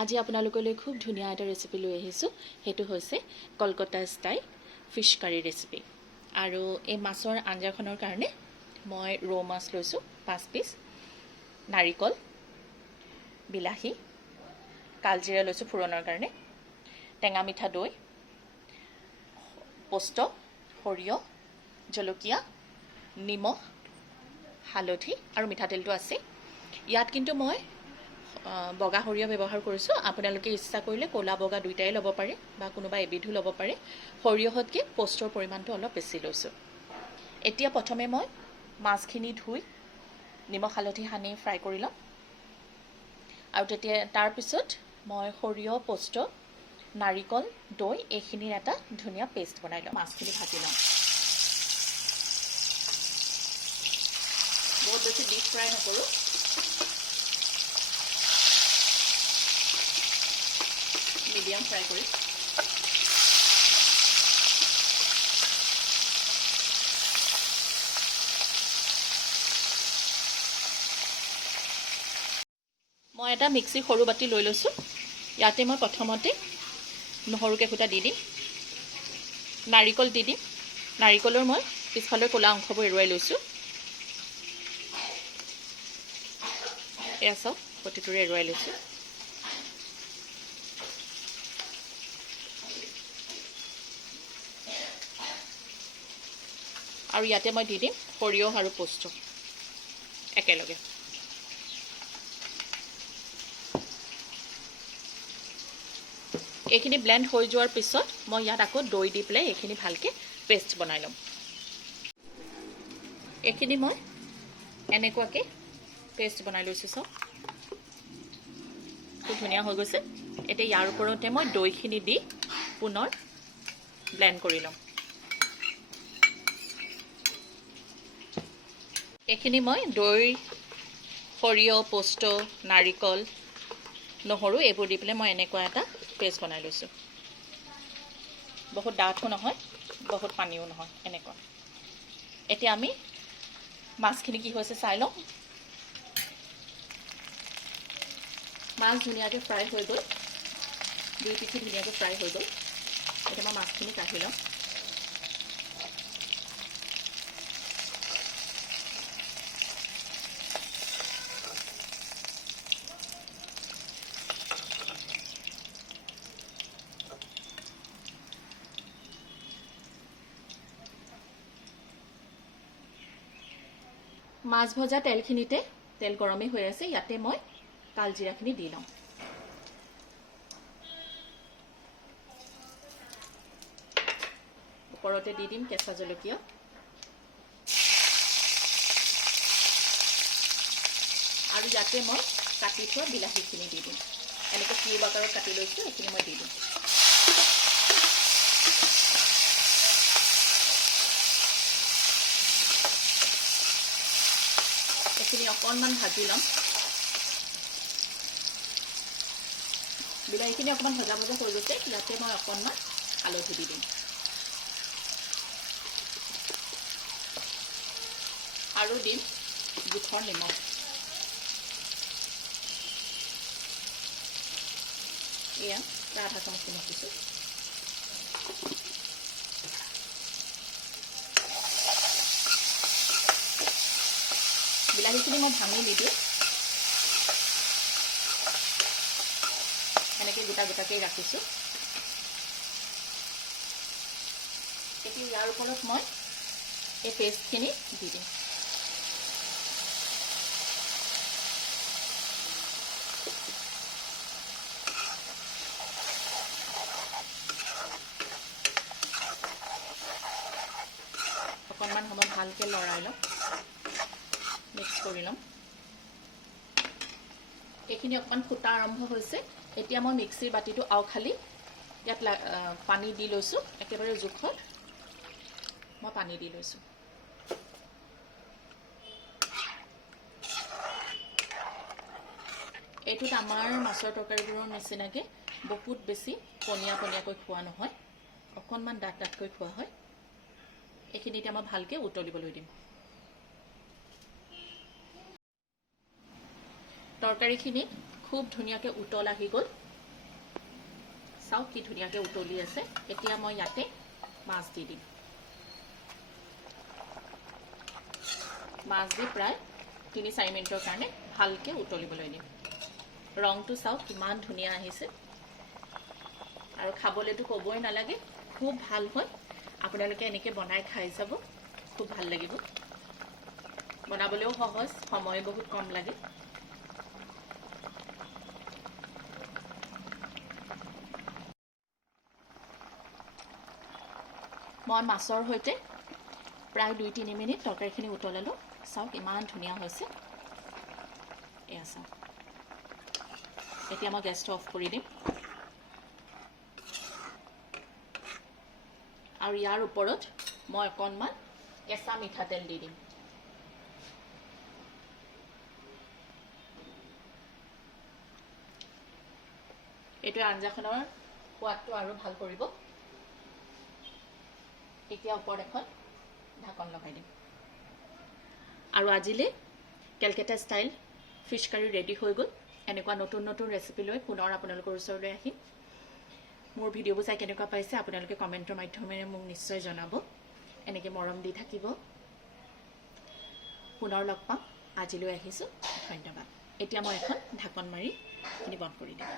আজি আপোনালোকলৈ খুব ধুনীয়া এটা ৰেচিপি লৈ আহিছোঁ। সেইটো হৈছে কলকাতা ষ্টাইল ফিছ কাৰী ৰেচিপি। আৰু এই মাছৰ আঞ্জাখনৰ কাৰণে মই ৰৌ মাছ লৈছোঁ 5 পিচ, নাৰিকল, বিলাহী, কালজিৰা লৈছোঁ ফুৰণৰ কাৰণে, টেঙা মিঠা দৈ, পোস্ত, সৰিয়হ, জলকীয়া, নিমখ, হালধি আৰু মিঠাতেলটো আছে। ইয়াত কিন্তু মই বগা সৰিয়হ ব্যৱহাৰ কৰিছোঁ। আপোনালোকে ইচ্ছা কৰিলে ক'লা বগা দুইটাই ল'ব পাৰে বা কোনোবা এবিধো ল'ব পাৰে। সৰিয়হতকৈ পোস্তৰ পৰিমাণটো অলপ বেছি লৈছোঁ। এতিয়া প্ৰথমে মই মাছখিনি ধুই নিমখ হালধি সানি ফ্ৰাই কৰি ল'ম। আৰু তাৰপিছত মই সৰিয়হ, পোস্ত, নাৰিকল, দৈ এইখিনিৰ এটা ধুনীয়া পেষ্ট বনাই ল'ম। মাছখিনি ভাজি ল'ম। বহুত বেছি ডিপ ফ্ৰাই নকৰোঁ। মিডিয়াম ফ্ৰাই কৰি মই এটা মিক্সি সৰু বাতি লৈ লৈছোঁ। ইয়াতে মই প্ৰথমতে নহৰু কেইফুটা দি দিম, নাৰিকল দি দিম। নাৰিকলৰ মই পিছফালৰ ক'লা অংশবোৰ এৰুৱাই লৈছোঁ। এয়া চাওক, প্ৰতিটোৰে এৰুৱাই লৈছোঁ। আৰু ইয়াতে মই দি দিম সৰিয়হ আৰু পোস্ত একেলগে। এইখিনি ব্লেণ্ড হৈ যোৱাৰ পিছত মই ইয়াত আকৌ দৈ দি পেলাই এইখিনি ভালকৈ পেষ্ট বনাই ল'ম। এইখিনি মই এনেকুৱাকৈ পেষ্ট বনাই লৈছোঁ। চাওক, খুব ধুনীয়া হৈ গৈছে। এতিয়া ইয়াৰ ওপৰতে মই দৈখিনি দি পুনৰ ব্লেণ্ড কৰি ল'ম। এইখিনি মই দৈ, সৰিয়হ, পোস্ত, নাৰিকল, নহৰু এইবোৰ দি পেলাই মই এনেকুৱা এটা পেষ্ট বনাই লৈছোঁ। বহুত ডাঠো নহয়, বহুত পানীও নহয়, এনেকুৱা। এতিয়া আমি মাছখিনি কি হৈছে চাই লওঁ। মাছ ধুনীয়াকৈ ফ্ৰাই হৈ গ'ল, দুই পিঠি ধুনীয়াকৈ ফ্ৰাই হৈ গ'ল। এতিয়া মই মাছখিনি কাঢ়ি লওঁ। মাছ ভজা তেলখিনিতে তেল গৰমেই হৈ আছে। ইয়াতে মই কালজিৰাখিনি দি লওঁ। ওপৰতে দি দিম কেঁচা জলকীয়া। আৰু ইয়াতে মই কাটি থোৱা বিলাহীখিনি দি দিম। এনেকৈ কিউব আকাৰত কাটি লৈছোঁ, এইখিনি মই দি দিম। এইখিনি অকণমান ভাজি ল'ম। বিলাহীখিনি অকণমান ভজা ভজা হৈ গৈছে। ইয়াতে মই অকণমান হালধি দি দিম আৰু দিম জোখৰ নিমখ। এয়া আধা চামুচ নিমখ দিছোঁ। বিলাহীখিনি মই ভাঙি নিদিওঁ, এনেকৈ গোটা গোটাকৈ ৰাখিছোঁ। এতিয়া ইয়াৰ ওপৰত মই এই পেষ্টখিনি দি দিম। অকণমান সময় ভালকৈ লৰাই ল'ম, মিক্স কৰি ল'ম। এইখিনি অকণমান ফুটা আৰম্ভ হৈছে। এতিয়া মই মিক্সিৰ বাতিটো আওখালি ইয়াত পানী দি লৈছোঁ। একেবাৰে জোখত মই পানী দি লৈছোঁ। এইটোত আমাৰ মাছৰ তৰকাৰীবোৰৰ নিচিনাকৈ বহুত বেছি পনীয়া পনীয়াকৈ খোৱা নহয়, অকণমান ডাঠ ডাঠকৈ খোৱা হয়। এইখিনি এতিয়া মই ভালকৈ উতলিবলৈ দিম। তৰকাৰীখিনি খুব ধুনীয়াকৈ উতল আহি গ'ল। চাওক কি ধুনীয়াকৈ উতলি আছে। এতিয়া মই ইয়াতে মাছ দি দিম। মাছ দি প্ৰায় 3-4 মিনিটৰ কাৰণে ভালকৈ উতলিবলৈ দিম। ৰংটো চাওক কিমান ধুনীয়া আহিছে আৰু খাবলৈতো ক'বই নালাগে, খুব ভাল হয়। আপোনালোকে এনেকৈ বনাই খাই চাব, খুব ভাল লাগিব। বনাবলৈও সহজ, সময় বহুত কম লাগে। মই মাছৰ সৈতে প্ৰায় 2-3 মিনিট তৰকাৰীখিনি উতলালোঁ। চাওক ইমান ধুনীয়া হৈছে। এয়া চাওক। এতিয়া মই গেছটো অফ কৰি দিম আৰু ইয়াৰ ওপৰত মই অকণমান কেঁচা মিঠাতেল দি দিম। এইটোৱে আঞ্জাখনৰ সোৱাদটো আৰু ভাল কৰিব। এতিয়া ওপৰত এখন ঢাকন লগাই দিম আৰু আজিলৈ কেলকাতা ষ্টাইল ফিছ কাৰী ৰেডি হৈ গ'ল। এনেকুৱা নতুন নতুন ৰেচিপি লৈ পুনৰ আপোনালোকৰ ওচৰলৈ আহিম। মোৰ ভিডিঅ'বোৰ চাই কেনেকুৱা পাইছে আপোনালোকে কমেণ্টৰ মাধ্যমেৰে মোক নিশ্চয় জনাব। এনেকৈ মৰম দি থাকিব। পুনৰ লগ পাম। আজিলৈ আহিছোঁ, ধন্যবাদ। এতিয়া মই এখন ঢাকন মাৰি বন্ধ কৰি দিম।